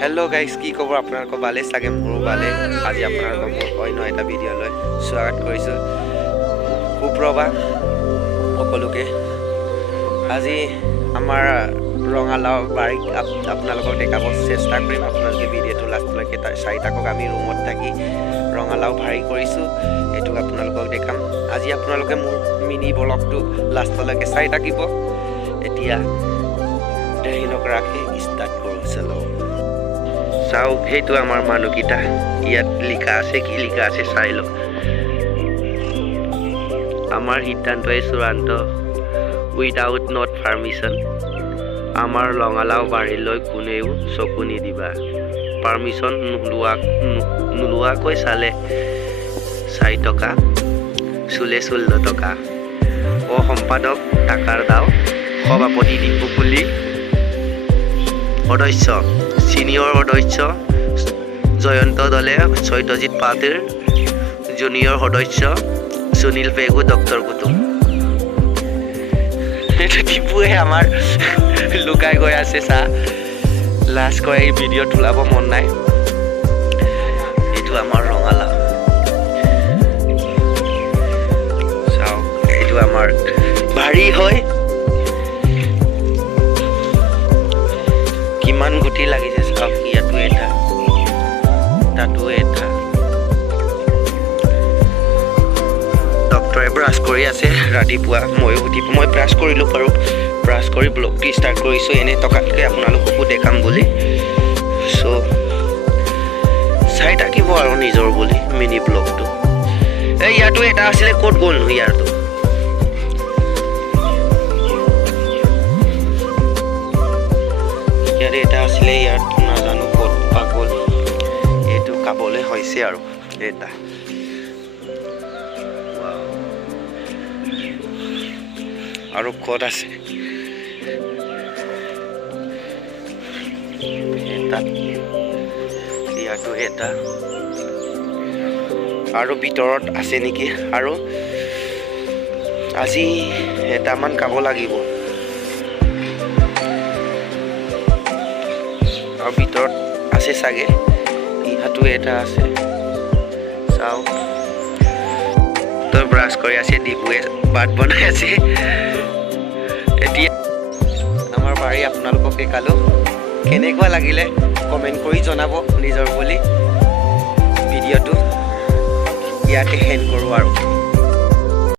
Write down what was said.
hello guys কি খবৰ আপোনালোকৰ ভালে চাগে মোৰ ভালে আজি আপোনালোকক মোৰ অন্য এটা ভিডিঅ' লৈ স্বাগত কৰিছো সুপ্ৰভাত সকলোকে আজি আমাৰ ৰঙালাও বাৰী আপোনালোকক দেখাব চেষ্টা কৰিম আপোনালোকে ভিডিঅ'টো লাষ্টলৈকে চাই থাকক আমি ৰুমত থাকি ৰঙালাও ভাৰী কৰিছো এটো আপোনালোকক দেখাম আজি আপোনালোকে মোৰ মিনি ব্লগটো লাষ্টলৈকে চাই থাকিব এতিয়া দেৰি নকৰাকৈ ষ্টাৰ্ট কৰো চলো চাও হেতু আমাৰ মানুহকিটা ইয়াত লিখা আছে কি লিখা আছে চাই ল আমাৰ সিদ্ধান্তই চূড়ান্ত উইদাউট নট পাৰমিশন আমাৰ ৰঙালাও বাৰীলৈ কোনেও চকু নিদিবা পাৰমিশন নোলোৱাকৈ চালে 4 টকা চুলে 16 টকা ও সম্পাদক টাকাৰ দাও সভাপতি দীপুকুলি সদস্য সিনিয়ৰ সদস্য জয়ন্ত দলে সত্যজিৎ পাতিৰ জুনিয়ৰ সদস্য সুনীল পেগু ডক্টৰ কুতুম টিপুৱে আমাৰ লুকাই গৈ আছে চা লাষ্ট কৈ এই ভিডিঅ' তোলাব মন নাই এইটো আমাৰ ৰঙালাও চাও এইটো আমাৰ ভাৰী হয় কিমান গুটি লাগিছে চাওক ইয়াতো এটা তাতো এটা ডক্টৰে ব্ৰাছ কৰি আছে ৰাতিপুৱা মই ব্ৰাছ কৰিলোঁ বাৰু ব্ৰাছ কৰি ব্লগটো ষ্টাৰ্ট কৰিছোঁ এনে টকাতকৈ আপোনালোককো দেখাম বুলি চ' চাই থাকিব আৰু নিজৰ বুলি মিনি ব্লগটো এই ইয়াতো এটা আছিলে ক'ত গ'ল নো ইয়াৰটো ইয়াত এটা আছিলে ইয়াত নাজানো ক'ত পাগল এইটো খাবলৈ হৈছে আৰু এটা আৰু ক'ত আছে এটা ইয়াতো এটা আৰু ভিতৰত আছে নেকি আৰু আজি এটামান খাব লাগিব আৰু ভিতৰত আছে চাগে ইয়াতো এটা আছে চাও তই ব্ৰাছ কৰি আছে ডিপুৱে ভাত বনাই আছে এতিয়া আমাৰ বাৰী আপোনালোকক দেখালো কেনেকুৱা লাগিলে কমেণ্ট কৰি জনাব নিজৰ বুলি ভিডিঅ'টো ইয়াতে হেণ্ড কৰোঁ আৰু